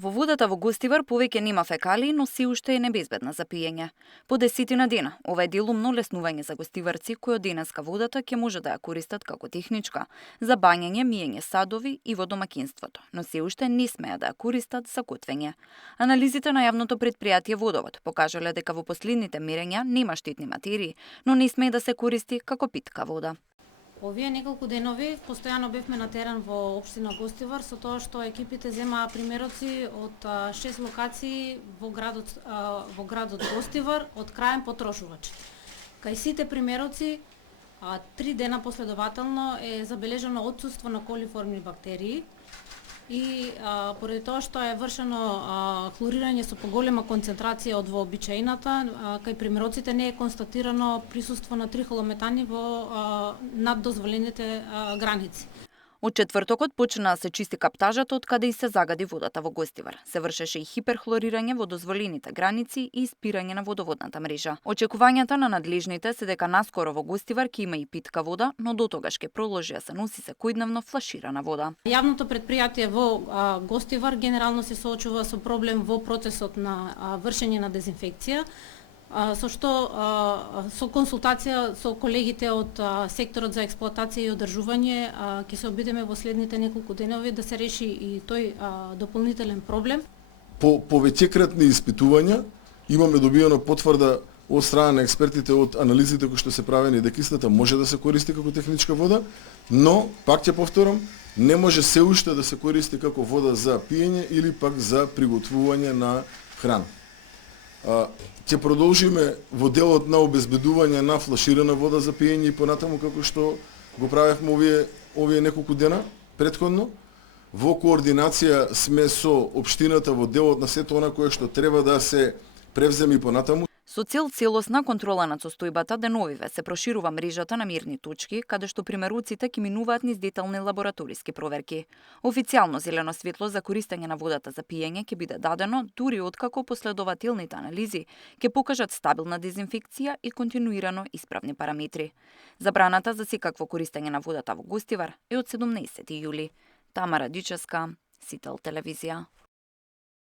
Во водата во Гостивар повеќе нема фекалии, но се уште е небезбедна за пиење. По 10 дена, ова е делумно леснување за гостиварци кои од денеска водата ќе може да ја користат како техничка за бањење, миење садови и во домаќинството, но се уште не смеа да ја користат за готвење. Анализите на јавното предпријатие Водовод покажале дека во последните мерења нема штетни материи, но не смее да се користи како питка вода. Овие неколку денови постојано бевме на терен во општина Гостивар со тоа што екипите земаа примероци од 6 локации во градот Гостивар од краен потрошувач. Кај сите примероци 3 дена последователно е забележано отсуство на колиформни бактерии и поради тоа што е вршено хлорирање со поголема концентрација од вообичаената, кај примероците не е констатирано присуство на трихолометани во над дозволените граници. Од четвртокот почна да се чисти каптажата од каде и се загади водата во Гостивар. Се вршеше и хиперхлорирање во дозволените граници и испирање на водоводната мрежа. Очекувањата на надлежните се дека наскоро во Гостивар ќе има и питка вода, но дотогаш ќе продолжи да се носи секојдневно флаширана вода. Јавното предпријатие во Гостивар генерално се соочува со проблем во процесот на вршење на дезинфекција, со што со консултација со колегите од секторот за експлоатација и одржување ќе се обидеме во следните неколку денови да се реши и тој дополнителен проблем. По повеќекратни испитувања имаме добиена потврда од страна на експертите од анализите кои што се правени дека истата може да се користи како техничка вода, но пак ќе повторам, не може се уште да се користи како вода за пиење или пак за приготвување на храна. Ќе продолжиме во делот на обезбедување на флаширана вода за пиење и понатаму како што го правевме овие неколку дена претходно. Во координација сме со општината во делот на сето она кое што треба да се превземе и понатаму. Со цел целосна контрола над состојбата, деновиве се проширува мрежата на мерни точки, каде што примеруците ќе минуваат низ детални лабораториски проверки. Официјално зелено светло за користење на водата за пиење ќе биде дадено дури откако последователните анализи ќе покажат стабилна дезинфекција и континуирано исправни параметри. Забраната за секакво користење на водата во Гостивар е од 17 јули. Тамара Дичевска, Сител телевизија.